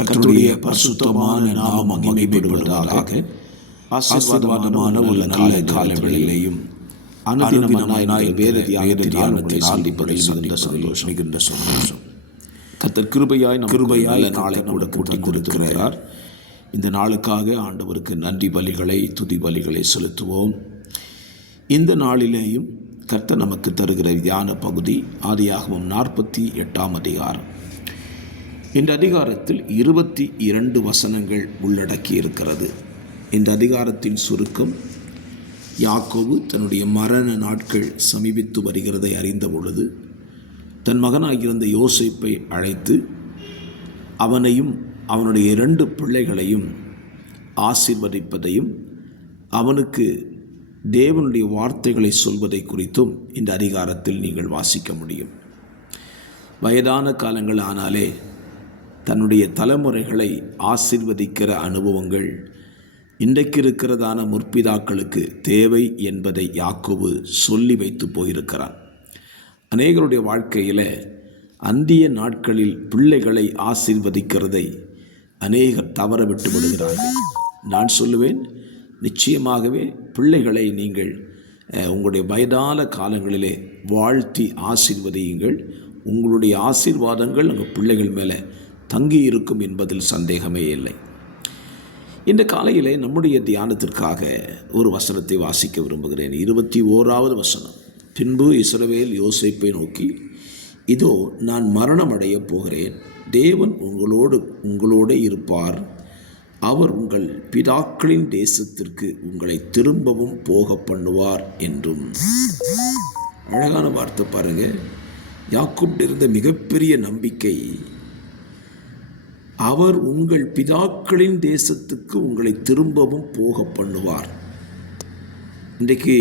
கர்த்தருடைய பரிசுத்தமான நாமம் மகிமைப்படுவதாக. ஆசீர்வாதமான ஒரு நல்ல காலங்களிலேயும் அனுதினமாய் வேத தியானத்தை சந்திப்பதில் மிகுந்த சந்தோஷம். கர்த்தர் கிருபையாய் நாளை கூட கூட்டி கொடுக்கிறார். இந்த நாளுக்காக ஆண்டவருக்கு நன்றி பலிகளை துதி பலிகளை செலுத்துவோம். இந்த நாளிலேயும் கர்த்தர் நமக்கு தருகிற தியான பகுதி ஆதியாகமம் 48ஆம் அதிகாரம். இந்த அதிகாரத்தில் 22 வசனங்கள் உள்ளடக்கி இருக்கிறது. இந்த அதிகாரத்தின் சுருக்கம், யாக்கோபு தன்னுடைய மரண நாட்கள் சமீபித்து வருகிறதை அறிந்த பொழுது தன் மகனாகியிருந்த யோசேப்பை அழைத்து அவனையும் அவனுடைய 2 பிள்ளைகளையும் ஆசீர்வதிப்பதையும் அவனுக்கு தேவனுடைய வார்த்தைகளை சொல்வதை குறித்தும் இந்த அதிகாரத்தில் நீங்கள் வாசிக்க முடியும். வயதான காலங்கள் ஆனாலே தன்னுடைய தலைமுறைகளை ஆசீர்வதிக்கிற அனுபவங்கள் இன்றைக்கு இருக்கிறதான முற்பிதாக்களுக்கு தேவை என்பதை யாக்கோபு சொல்லி வைத்து போயிருக்கிறான். அநேகருடைய வாழ்க்கையில் அந்திய நாட்களில் பிள்ளைகளை ஆசீர்வதிக்கிறதை அநேகர் தவற விட்டு விடுகிறார்கள். நான் சொல்லுவேன், நிச்சயமாகவே பிள்ளைகளை நீங்கள் உங்களுடைய வயதான காலங்களிலே வாழ்த்தி ஆசீர்வதியுங்கள். உங்களுடைய ஆசீர்வாதங்கள் உங்கள் பிள்ளைகள் மேலே தங்கி இருக்கும் என்பதில் சந்தேகமே இல்லை. இந்த காலையிலே நம்முடைய தியானத்திற்காக ஒரு வசனத்தை வாசிக்க விரும்புகிறேன். 21வது வசனம். பின்பு இஸ்ரவேல் யோசேப்பை நோக்கி, இதோ நான் மரணம் அடையப் போகிறேன். தேவன் உங்களோடு இருப்பார். அவர் உங்கள் பிதாக்களின் தேசத்திற்கு உங்களை திரும்பவும் போக பண்ணுவார் என்றும். அழகான வார்த்தை பாருங்க. யாக்கோபு இருந்த மிகப்பெரிய நம்பிக்கை, அவர் உங்கள் பிதாக்களின் தேசத்துக்கு உங்களை திரும்பவும் போக பண்ணுவார். இன்றைக்கு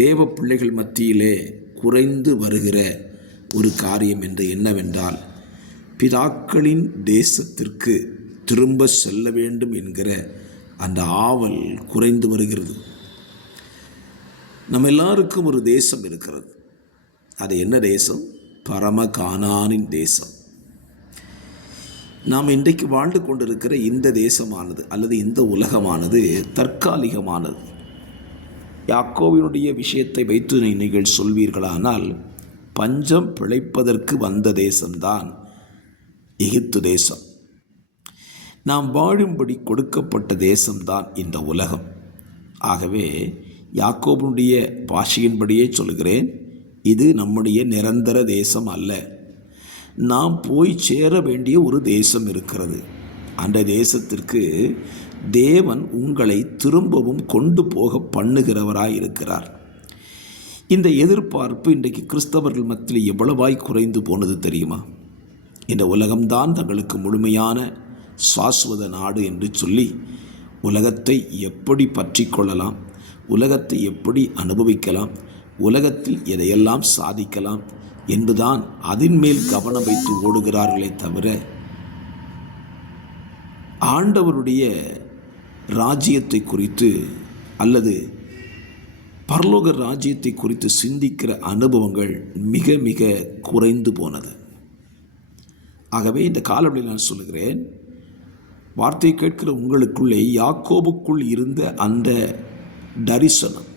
தேவ பிள்ளைகள் மத்தியிலே குறைந்து வருகிற ஒரு காரியம் என்று என்னவென்றால், பிதாக்களின் தேசத்திற்கு திரும்ப செல்ல வேண்டும் என்கிற அந்த ஆவல் குறைந்து வருகிறது. நம்ம எல்லாருக்கும் ஒரு தேசம் இருக்கிறது. அது என்ன தேசம்? பரம கானானின் தேசம். நாம் இன்றைக்கு வாழ்ந்து கொண்டிருக்கிற இந்த தேசமானது அல்லது இந்த உலகமானது தற்காலிகமானது. யாக்கோபினுடைய விஷயத்தை வைத்து நீங்கள் சொல்வீர்களானால், பஞ்சம் பிழைப்பதற்கு வந்த தேசம்தான் எகிப்து தேசம். நாம் வாழும்படி கொடுக்கப்பட்ட தேசம்தான் இந்த உலகம். ஆகவே யாக்கோபினுடைய பாஷையின்படியே சொல்கிறேன், இது நம்முடைய நிரந்தர தேசம் அல்ல. நாம் போய் சேர வேண்டிய ஒரு தேசம் இருக்கிறது. அந்த தேசத்திற்கு தேவன் உங்களை திரும்பவும் கொண்டு போக பண்ணுகிறவராய் இருக்கிறார். இந்த எதிர்பார்ப்பு இன்றைக்கு கிறிஸ்தவர்கள் மத்தியில் எவ்வளவாய் குறைந்து போனது தெரியுமா? இந்த உலகம்தான் தங்களுக்கு முழுமையான சாஸ்வத நாடு என்று சொல்லி உலகத்தை எப்படி பற்றி கொள்ளலாம், உலகத்தை எப்படி அனுபவிக்கலாம், உலகத்தில் எதையெல்லாம் சாதிக்கலாம் என்றுதான் அதன் மேல் கவனம் வைத்து ஓடுகிறார்களே தவிர, ஆண்டவருடைய ராஜ்யத்தை குறித்து அல்லது பரலோக ராஜ்யத்தை குறித்து சிந்திக்கிற அனுபவங்கள் மிக மிக குறைந்து போனது. ஆகவே இந்த காலவெளியில் நான் சொல்லுகிறேன், வார்த்தையை கேட்கிற உங்களுக்குள்ளே யாக்கோபுக்குள் இருந்த அந்த தரிசனம்,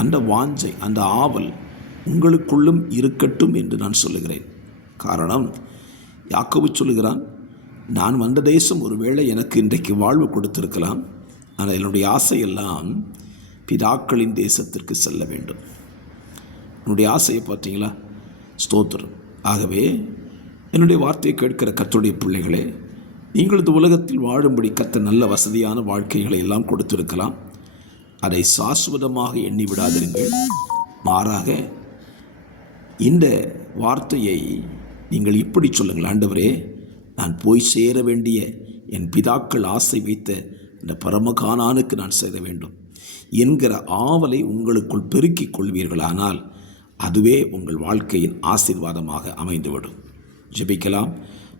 அந்த வாஞ்சை, அந்த ஆவல் உங்களுக்குள்ளும் இருக்கட்டும் என்று நான் சொல்லுகிறேன். காரணம், யாக்கோபு சொல்லுகிறான், நான் வந்த தேசம் ஒருவேளை எனக்கு இன்றைக்கு வாழ்வு கொடுத்திருக்கலாம். ஆனால் என்னுடைய ஆசையெல்லாம் பிதாக்களின் தேசத்திற்கு செல்ல வேண்டும். என்னுடைய ஆசையை பார்த்தீங்களா? ஸ்தோத்திரம். ஆகவே என்னுடைய வார்த்தையை கேட்கிற கர்த்தருடைய பிள்ளைகளே, நீங்கள் இந்த உலகத்தில் வாழும்படி கர்த்தர் நல்ல வசதியான வாழ்க்கைகளை எல்லாம் கொடுத்திருக்கலாம். அதை சாஸ்வதமாக எண்ணி விடாதிருங்கள். மாறாக இந்த வார்த்தையை நீங்கள் இப்படி சொல்லுங்கள், ஆண்டவரே, நான் போய் சேர வேண்டிய என் பிதாக்கள் ஆசை வைத்த இந்த பரமகானானுக்கு நான் சேர வேண்டும் என்கிற ஆவலை உங்களுக்குள் பெருக்கிக் கொள்வீர்களானால் அதுவே உங்கள் வாழ்க்கையின் ஆசீர்வாதமாக அமைந்துவிடும். ஜெபிக்கலாம்.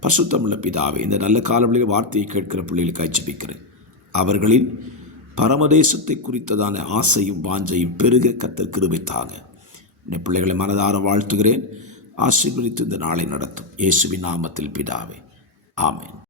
பரிசுத்தமுள்ள பிதாவே, இந்த நல்ல காலவெளியில் வார்த்தையை கேட்கிற பிள்ளைகளுக்காய் ஜெபிக்கிறேன். அவர்களின் பரமதேசத்தை குறித்ததான ஆசையும் வாஞ்சையும் பெருக கர்த்தர் கிருபை தாங்க. இந்த பிள்ளைகளை மனதார வாழ்த்துகிறேன். ஆசீர்வதித்து இந்த நாளை நடத்தும். இயேசுவின் நாமத்தில் பிதாவே, ஆமென்.